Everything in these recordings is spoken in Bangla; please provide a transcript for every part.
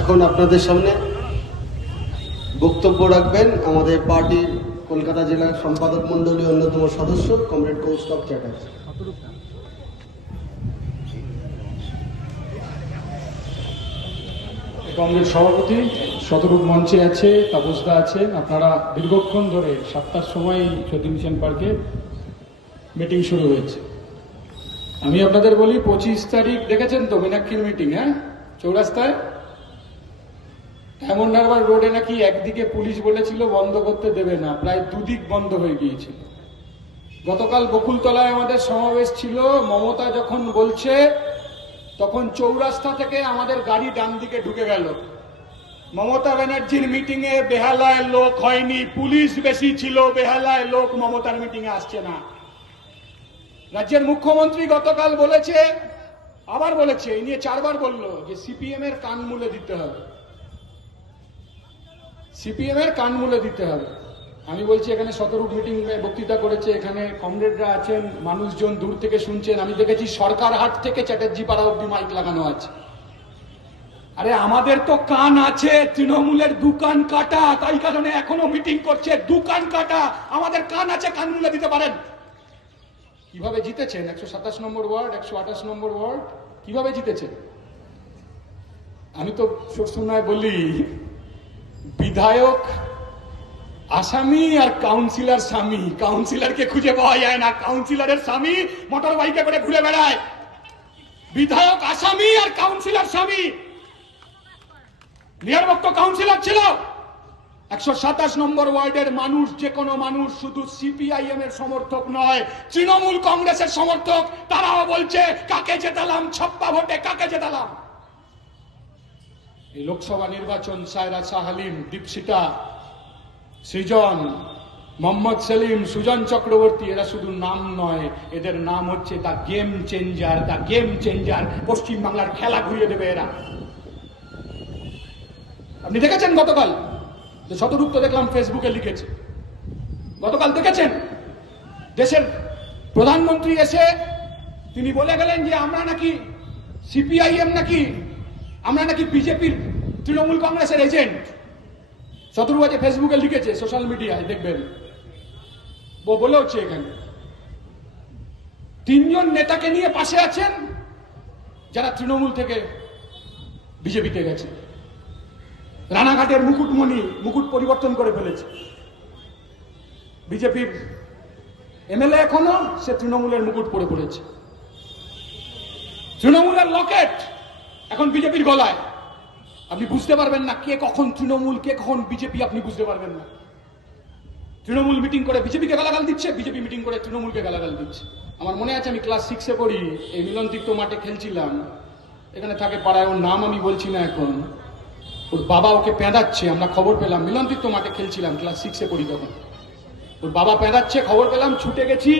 এখন আপনাদের সামনে বক্তব্য রাখবেন আমাদের পার্টির কলকাতা জেলার সম্পাদক মণ্ডলীর অন্যতম সদস্য, কমরেড কৌস্তব চ্যাটার্জি। কংগ্রেস সভাপতি, শতরূপ মঞ্চে আছে, তাপসদা আছেন আপনারা দীর্ঘক্ষণ ধরে সাতটার সময় সতীন সেন পার্কে মিটিং শুরু হয়েছে। আমি আপনাদের বলি, পঁচিশ তারিখ, দেখেছেন তো, মীনাক্ষীর মিটিং হ্যাঁ? চৌরাস্তায়? এমন হারবার রোডে নাকি একদিকে পুলিশ বলেছিল বন্ধ করতে দেবে না, প্রায় দুদিক বন্ধ হয়ে গিয়েছিল গতকাল বকুলতলায় আমাদের সমাবেশ ছিল, মমতা যখন বলছে, তখন চৌরাস্তা থেকে আমাদের গাড়ি ডান দিকে ঢুকে গেল। মমতা ব্যানার্জির মিটিং এ বেহালায় লোক হয়নি, পুলিশ বেশি ছিল, বেহালায় লোক মমতার মিটিং এ আসছে না। রাজ্যের মুখ্যমন্ত্রী গতকাল বলেছে, আবার বলেছে, এই নিয়ে চারবার বলল যে সিপিএম এর কান মুলে দিতে হবে। সিপিএম এর কান মুলে দিতে হবে। আমি বলছি, এখানে শতরূপ মিটিং বক্তৃতা করেছে, এখানে কমরেডরা আছেন, মানুষজন দূর থেকে শুনছেন। আমি দেখেছি, সরকার হাট থেকে চ্যাটার্জি পাড়া অব্দি মাইক লাগানো আছে। আরে, আমাদের তো কান আছে, তৃণমূলের দোকান কাটা, তাই কারণে এখনও মিটিং করছে, দোকান কাটা। আমাদের কান আছে, কান মুলে দিতে পারেন। কীভাবে জিতেছেন? একশো সাতাশ নম্বর ওয়ার্ড, একশো আঠাশ নম্বর ওয়ার্ড, কীভাবে জিতেছেন? আমি তো সবসময় বলি বিধায়ক, আসামি আর কাউন্সিলর স্বামী। কাউন্সিলরকে খুঁজে পাওয়া যায় না। কাউন্সিলরের স্বামী মোটর বাইকে করে ঘুরে বেড়ায়। বিধায়ক, আসামি আর কাউন্সিলর স্বামী। নির্ভক্ত কাউন্সিলর ছিল। একশো সাতাশ নম্বর ওয়ার্ডের মানুষ, যে কোনো মানুষ, শুধু সিপিআইএম এর সমর্থক নয়, তৃণমূল কংগ্রেসের সমর্থক, তারাও বলছে, কাকে জেতালাম? ছপ্পা ভোটে কাকে জেতালাম? এই লোকসভা নির্বাচন সায়রা সাহালিম দীপশিতা, সৃজন, মোহাম্মদ সেলিম, সুজন চক্রবর্তী, এরা শুধু নাম নয়, এদের নাম হচ্ছে the game changer, the game changer. পশ্চিম বাংলার খেলা ঘুরিয়ে দেবে এরা। আপনি দেখেছেন গতকাল? যে শতরূপ দেখলাম ফেসবুকে লিখেছে। গতকাল দেখেছেন? দেশের প্রধানমন্ত্রী এসে তিনি বলে গেলেন যে আমরা নাকি সিপিআইএম নাকি আমরা নাকি বিজেপির তৃণমূল কংগ্রেসের এজেন্ট? শত্রুবাজে ফেসবুকে লিখেছে, সোশ্যাল মিডিয়ায়, দেখবেন। ও বলে হচ্ছে এখানে। তিনজন নেতাকে নিয়ে পাশে আছেন, যারা তৃণমূল থেকে বিজেপিতে গেছে। রানাঘাটের মুকুটমণি মুকুট পরিবর্তন করে ফেলেছে। বিজেপির এমএলএ এখনও, সে তৃণমূলের মুকুট পরে পড়েছে। তৃণমূলের লকেট এখন বিজেপির গলায়। আপনি বুঝতে পারবেন না কে কখন তৃণমূল, কে কখন বিজেপি, আপনি বুঝতে পারবেন না। তৃণমূল মিটিং করে বিজেপিকে গালাগাল দিচ্ছে, বিজেপি মিটিং করে তৃণমূলকে গালাগাল দিচ্ছে। আমার মনে আছে আমি ক্লাস সিক্সে পড়ি, এই মিলন তিক্ত মাঠে খেলছিলাম। এখানে থাকে পাড়ায় ওর নাম আমি বলছি না এখন। ওর বাবা ওকে পেঁদাচ্ছে, আমরা খবর পেলাম। মিলন তিক্ত মাঠে খেলছিলাম, ক্লাস সিক্সে পড়ি তখন। ওর বাবা পেঁদাচ্ছে, খবর পেলাম, ছুটে গেছি,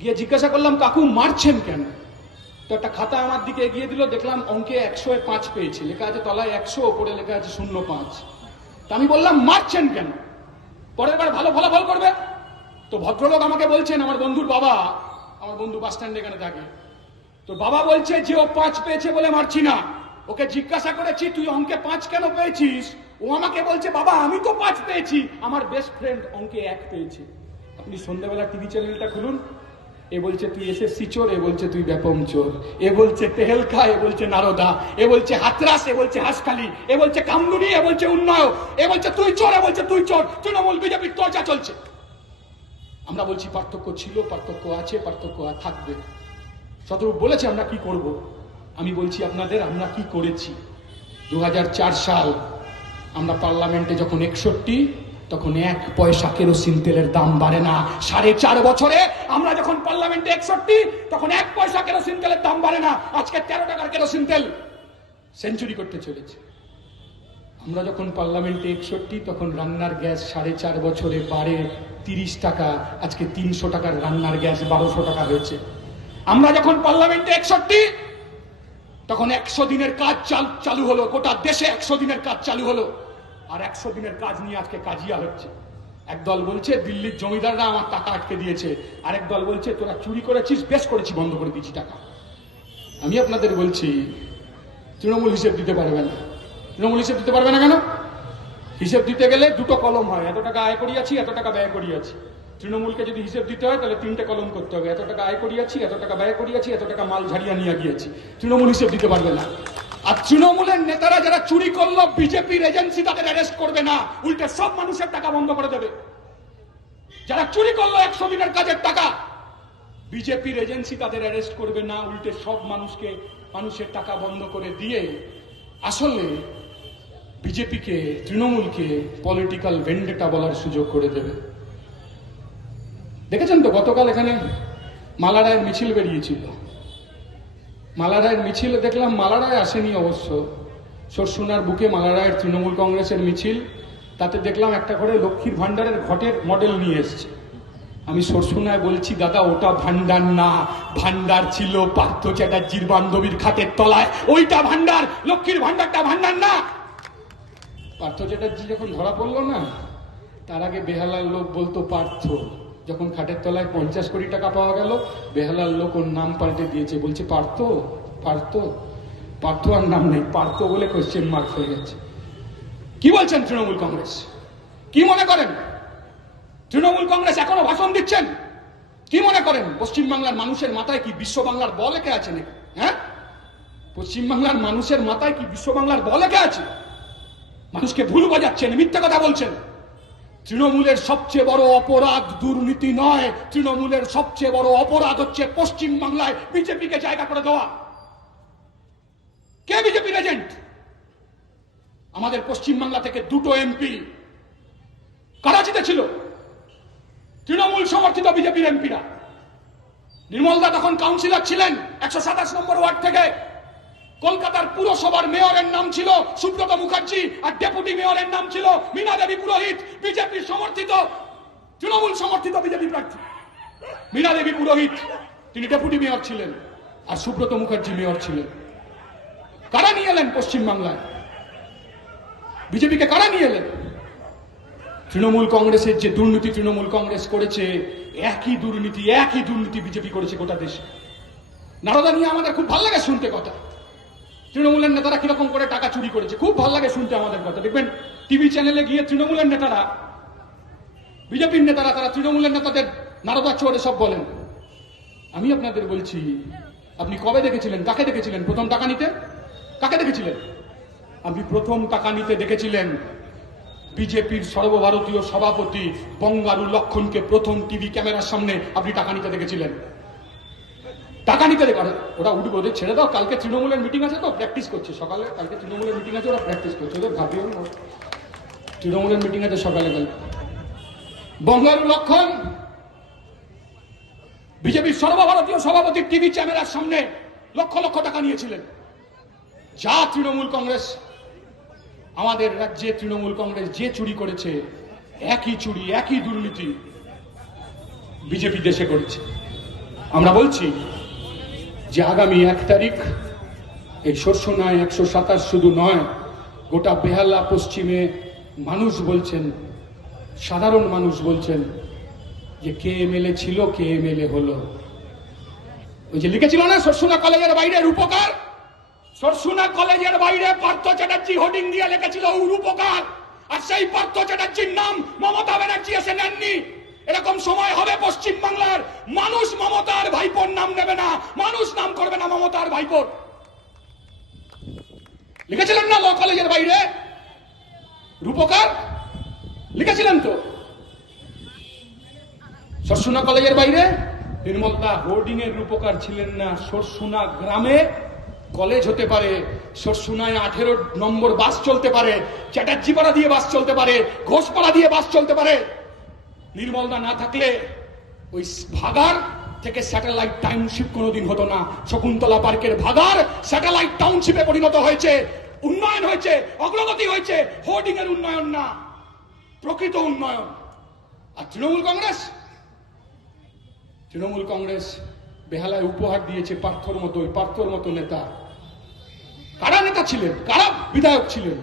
গিয়ে জিজ্ঞাসা করলাম, কাকু, মারছেন কেন? তো একটা খাতা আমার দিকে এগিয়ে দিল, দেখলাম অঙ্কে একশো পাঁচ পেয়েছে। লেখা আছে তলায় একশো, ওপরে লেখা আছে শূন্য পাঁচ। তা আমি বললাম, মারছেন কেন? পরের বার ভালো ফলাফল করবে? তো ভদ্রলোক আমাকে বলছেন, আমার বন্ধুর বাবা, আমার বন্ধু বাস স্ট্যান্ডে এখানে থাকে। তো বাবা বলছে, যে ও পাঁচ পেয়েছে বলে মারছি না। ওকে জিজ্ঞাসা করেছি, তুই অঙ্কে পাঁচ কেন পেয়েছিস? ও আমাকে বলছে, বাবা, আমি তো পাঁচ পেয়েছি। আমার বেস্ট ফ্রেন্ড অঙ্কে এক পেয়েছে। আপনি সন্ধ্যাবেলা টিভি চ্যানেলটা খুলুন। এ বলছে তুই এসএসসি চোর এ বলছে তুই ব্যাপম চোর এ বলছে তেহেলকা এ বলছে নারদা এ বলছে হাতরাস এ বলছে হাসখালি এ বলছে কামদুনি এ বলছে উন্নয় এ বলছে তুই চোর এ বলছে তুই চোর তৃণমূল বিজেপির চর্চা চলছে আমরা বলছি পার্থক্য ছিল পার্থক্য আছে পার্থক্য থাকবে শতরূপ বলেছে আমরা কি করব আমি বলছি আপনাদের আমরা কি করেছি দু হাজার চার সাল আমরা পার্লামেন্টে যখন একষট্টি তখন এক পয়সা কেরোসিন তেলের দাম বাড়ে না সাড়ে চার বছরে আমরা পার্লামেন্টে একষট্টি, তখন এক পয়সা কেরোসিন তেলের দাম বাড়ে না। আজকে তেরো টাকার কেরোসিন তেল। সেঞ্চুরি করতে চলেছে। আমরা যখন পার্লামেন্টে একষট্টি, তখন রান্নার গ্যাস সাড়ে চার বছরে বাড়ে তিরিশ টাকা। আজকে তিনশো টাকার রান্নার গ্যাস বারোশো টাকা হয়েছে। আমরা যখন পার্লামেন্টে একষট্টি, তখন একশো দিনের কাজ চালু হলো। গোটা দেশে একশো দিনের কাজ চালু হলো। আর একশো দিনের কাজ নিয়ে আজকে কাজিয়া হচ্ছে। একদল বলছে, দিল্লির জমিদাররা আমার টাকা আটকে দিয়েছে। আরেক দল বলছে, তোরা চুরি করেছিস, বেশ করেছি, বন্ধ করে দিয়েছি টাকা। আমি আপনাদের বলছি, তৃণমূল হিসেব দিতে পারবে না। তৃণমূল হিসেব দিতে পারবে না কেন? হিসেব দিতে গেলে দুটো কলম হয়, এত টাকা আয় করিয়াছি, এত টাকা ব্যয় করিয়াছি। তৃণমূলকে যদি হিসেব দিতে হয়, তাহলে তিনটে কলম করতে হবে। এত টাকা আয় করিয়াছি, এত টাকা ব্যয় করিয়াছি, এত টাকা মাল ঝাড়িয়া নিয়ে গিয়েছি। তৃণমূল হিসেব দিতে পারবে না। আর তৃণমূলের নেতারা যারা চুরি করল, বিজেপির এজেন্সি তাদের অ্যারেস্ট করবে না। উল্টে সব মানুষের টাকা বন্ধ করে দেবে। যারা চুরি করল, একশো দিনের কাজের টাকা, বিজেপির এজেন্সি তাদের অ্যারেস্ট করবে না। উল্টে সব মানুষকে, মানুষের টাকা বন্ধ করে দিয়ে, আসলে বিজেপিকে, তৃণমূলকে পলিটিক্যাল ভেন্ডেটা বলার সুযোগ করে দেবে। দেখেছেন তো গতকাল এখানে মালারায়ের মিছিল বেরিয়েছিল। মালারায়ের মিছিলে, দেখলাম মালারায় আসেনি অবশ্য। সরসুনার বুকে মালারায়ের তৃণমূল কংগ্রেসের মিছিল, তাতে দেখলাম একটা করে লক্ষ্মীর ভান্ডারের ঘটের মডেল নিয়ে এসছে। আমি সরসুনায় বলছি, দাদা, ওটা ভান্ডার না। ভান্ডার ছিল পার্থ চ্যাটার্জির বান্ধবীর খাতের তলায়। ওইটা ভান্ডার লক্ষ্মীর ভান্ডারটা ভান্ডার না। পার্থ চ্যাটার্জি যখন ধরা পড়ল না, তার আগে বেহালার লোক বলতো পার্থ। যখন খাটের তলায় পঞ্চাশ কোটি টাকা পাওয়া গেল, বেহালার লোক ওর নাম পাল্টে দিয়েছে, বলছে, পার্থ পার্থ পার্থ আর নাম নেই, পার্থ বলে কোয়েশ্চেন মার্ক হয়ে গেছে। কি বলছেন তৃণমূল কংগ্রেস? কি মনে করেন? তৃণমূল কংগ্রেস এখনও ভাষণ দিচ্ছেন? কি মনে করেন? পশ্চিমবাংলার মানুষের মাথায় কি বিশ্ব বাংলার বল একে আছে নাকি? হ্যাঁ? পশ্চিমবাংলার মানুষের মাথায় কি বিশ্ব বাংলার বল একে আছে? মানুষকে ভুল বোঝাচ্ছেন, মিথ্যা কথা বলছেন। তৃণমূলের সবচেয়ে বড় অপরাধ দুর্নীতি নয়। তৃণমূলের সবচেয়ে বড় অপরাধ হচ্ছে পশ্চিম বাংলায় বিজেপিকে জায়গা করে দেওয়া। কে বিজেপির এজেন্ট? আমাদের পশ্চিম বাংলা থেকে দুটো এমপি। করাচিতে ছিল তৃণমূল সমর্থিত বিজেপির এমপিরা। নির্মলদা তখন কাউন্সিলর ছিলেন, একশো সাতাশ নম্বর ওয়ার্ড থেকে। কলকাতার পুরসভার মেয়রের নাম ছিল সুব্রত মুখার্জি আর ডেপুটি মেয়রের নাম ছিল মীনা দেবী পুরোহিত। বিজেপি সমর্থিত, তৃণমূল সমর্থিত বিজেপি প্রার্থী। মীনা দেবী পুরোহিত, তিনি ডেপুটি মেয়র ছিলেন আর সুব্রত মুখার্জি মেয়র ছিলেন। কারা নিয়ে এলেন পশ্চিমবাংলায়? বিজেপিকে কারা নিয়ে এলেন? তৃণমূল কংগ্রেসের যে দুর্নীতি তৃণমূল কংগ্রেস করেছে, একই দুর্নীতি একই দুর্নীতি বিজেপি করেছে গোটা দেশে। নারদা নিয়ে আমাদের খুব ভালো লাগে শুনতে কথা। তৃণমূলের নেতারা কীরকম করে টাকা চুরি করেছে? খুব ভালো লাগে শুনতে আমাদের কথা, দেখবেন? টিভি চ্যানেলে গিয়ে তৃণমূলের নেতারা, বিজেপির নেতারা, তারা তৃণমূলের নেতাদের নারদা চোরে সব বলেন। আমি আপনাদের বলছি, আপনি কবে দেখেছিলেন? কাকে দেখেছিলেন? প্রথম টাকা নিতে? কাকে দেখেছিলেন? আপনি প্রথম টাকা নিতে দেখেছিলেন বিজেপির সর্বভারতীয় সভাপতি বঙ্গারু লক্ষণকে প্রথম টিভি ক্যামেরার সামনে আপনি টাকা নিতে দেখেছিলেন। টাকা নিতে আরে, ওরা উঠবে ওদের ছেড়ে দাও। কালকে তৃণমূলের মিটিং আছে তো প্র্যাকটিস করছে। সকালে কালকে তৃণমূলের মিটিং আছে ওরা প্র্যাকটিস করছে। ওদের ভাবিও তৃণমূলের মিটিং আছে সকালে কাল বঙ্গারু লক্ষণ বিজেপির সর্বভারতীয় সভাপতি টিভি ক্যামেরার সামনে লক্ষ লক্ষ টাকা নিয়েছিলেন। যা তৃণমূল কংগ্রেস আমাদের রাজ্যে তৃণমূল কংগ্রেস যে চুরি করেছে একই চুরি একই দুর্নীতি বিজেপি দেশে করেছে। আমরা বলছি যে আগামী এক তারিখ, এই শস্য নয়, একশো সাতাশ শুধু নয়, গোটা বেহালা পশ্চিমে মানুষ বলছেন, সাধারণ মানুষ বলছেন যে কে এমএলএ ছিল, কে এমএলএ হলো। ওই যে লিখেছিল না সরসুনা কলেজের বাইরে রূপকার? সরসুনা কলেজের বাইরে পার্থ চ্যাটার্জি হোর্ডিং দিয়ে লিখেছিল রূপকার। আর সেই পার্থ চ্যাটার্জির নাম মমতা ব্যানার্জি এসে নেননি। এরকম সময় হবে পশ্চিম বাংলার মানুষ মমতার ভাইপোর নাম নেবে না, মানুষ নাম করবে না মমতার ভাইপোর। লিখেছিলেন না ল কলেজের বাইরে? রূপকার? লিখেছিলেন তো? সরসুনা কলেজের বাইরে? নির্মলতা হোর্ডিং এর রূপকার ছিলেন না, সরসুনা গ্রামে কলেজ হতে পারে, সরসুনায় আঠেরো নম্বর বাস চলতে পারে চ্যাটার্জিপাড়া দিয়ে বাস চলতে পারে, ঘোষপাড়া দিয়ে বাস চলতে পারে। নির্মলদা না থাকলে ওই ভাগার থেকে স্যাটেলাইট টাউনশিপ কোনোদিন হতো না। শকুন্তলা পার্কের ভাগার স্যাটেলাইট টাউনশিপে পরিণত হয়েছে, উন্নয়ন হয়েছে, অগ্রগতি হয়েছে। হোর্ডিং এর উন্নয়ন না, প্রকৃত উন্নয়ন। আর তৃণমূল কংগ্রেস? তৃণমূল কংগ্রেস বেহালায় উপহার দিয়েছে পার্থর মতো, ওই পার্থর মতো নেতা। কারা নেতা ছিলেন? কারা বিধায়ক ছিলেন?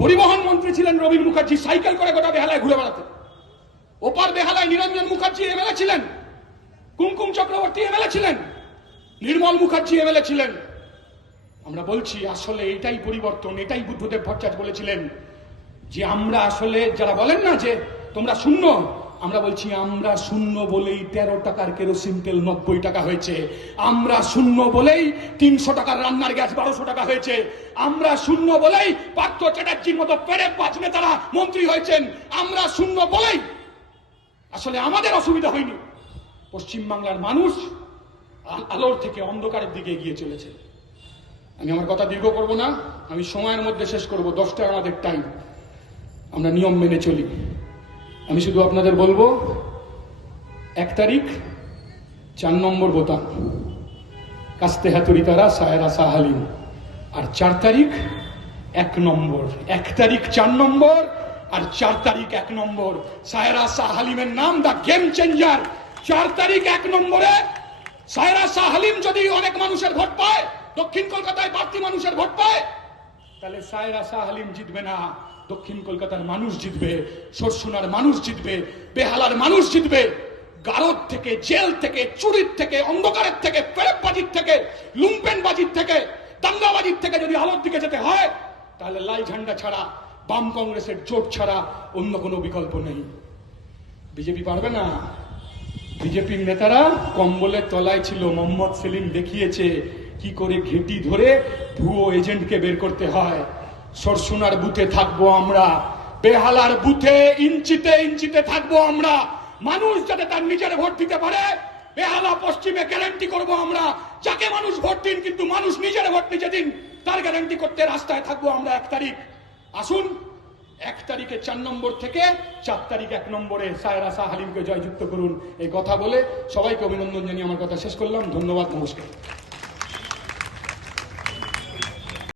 পরিবহন মন্ত্রী ছিলেন রবীন মুখার্জি, সাইকেল করে গোটা বেহালায় ঘুরে বেড়াতে ওপার বেহালায় নিরঞ্জন মুখার্জি এমএলএ ছিলেন। কুমকুম চক্রবর্তী এমএলএ ছিলেন। নির্মল মুখার্জি এমএলএ ছিলেন। আমরা বলছি, আসলে এটাই পরিবর্তন, এটাই বুদ্ধদেব ভট্টাচার্য বলেছিলেন যে আমরা আসলে, যারা বলেন না যে তোমরা শূন্য, আমরা বলছি, আমরা শূন্য বলেই তেরো টাকার কেরোসিন তেল নব্বই টাকা হয়েছে। আমরা শূন্য বলেই তিনশো টাকার রান্নার গ্যাস বারোশো টাকা হয়েছে। আমরা শূন্য বলেই পার্থ চ্যাটার্জির মতো পেরে পাঁচ নেতারা মন্ত্রী হয়েছেন। আমরা শূন্য বলেই আসলে আমাদের অসুবিধা হয়নি। পশ্চিমবাংলার মানুষ আলোর থেকে অন্ধকারের দিকে এগিয়ে চলেছে। আমি আমার কথা দীর্ঘ করব না, আমি সময়ের মধ্যে শেষ করব দশটা আমাদের টাইম আমরা নিয়ম মেনে চলি। আমি শুধু আপনাদের বলব, এক তারিখ, চার নম্বর বোতাম। কাস্তে হাতুড়ি তারা সায়রা সাহালিম আর চার তারিখ, এক নম্বর। এক তারিখ, চার নম্বর আর চার তারিখ এক নম্বর। সায়রা শাহ হালিমের নাম দা গেম চেঞ্জার চার তারিখ এক নম্বরে সায়রা শাহ হালিম যদি অনেক মানুষের ভোট পায়, দক্ষিণ কলকাতায় বাড়তি মানুষের ভোট পায়, তাহলে সায়রা শাহ হালিম জিতবে না। দক্ষিণ কলকাতার মানুষ জিতবে, সরসুনার মানুষ জিতবে, বেহালার মানুষ জিতবে। গারদ থেকে, জেল থেকে, চুরির থেকে, অন্ধকারের থেকে, পেরেকবাজির থেকে লুম্পেন বাজির থেকে, দাঙ্গাবাজির থেকে যদি আলোর দিকে যেতে হয়, তাহলে লাল ঝান্ডা ছাড়া বাম কংগ্রেসের জোট ছাড়া অন্য কোনো বিকল্প নেই। বিজেপি পারবে না। বিজেপির নেতারা কম্বলের তলায় ছিল, মোহাম্মদ সেলিম দেখিয়েছে কি করে ঘেটি ধরে ভুয়ো এজেন্টকে বের করতে হয়। সরসুনার বুথে থাকব আমরা, বেহালার বুথে ইঞ্চিতে ইঞ্চিতে থাকব আমরা। মানুষ যাতে তার নিজের ভোট দিতে পারে, বেহালা পশ্চিমে গ্যারান্টি করব আমরা। যাকে মানুষ ভোট দিন, কিন্তু মানুষ নিজের ভোট নিজে দিন, তার গ্যারান্টি করতে রাস্তায় থাকব আমরা এক তারিখ। আসুন, এক তারিখে চার নম্বর থেকে চার তারিখ এক নম্বরে সায়রা শাহ হালিমকে জয়যুক্ত করুন। এই কথা বলে সবাইকে অভিনন্দন জানিয়ে আমার কথা শেষ করলাম। ধন্যবাদ, নমস্কার।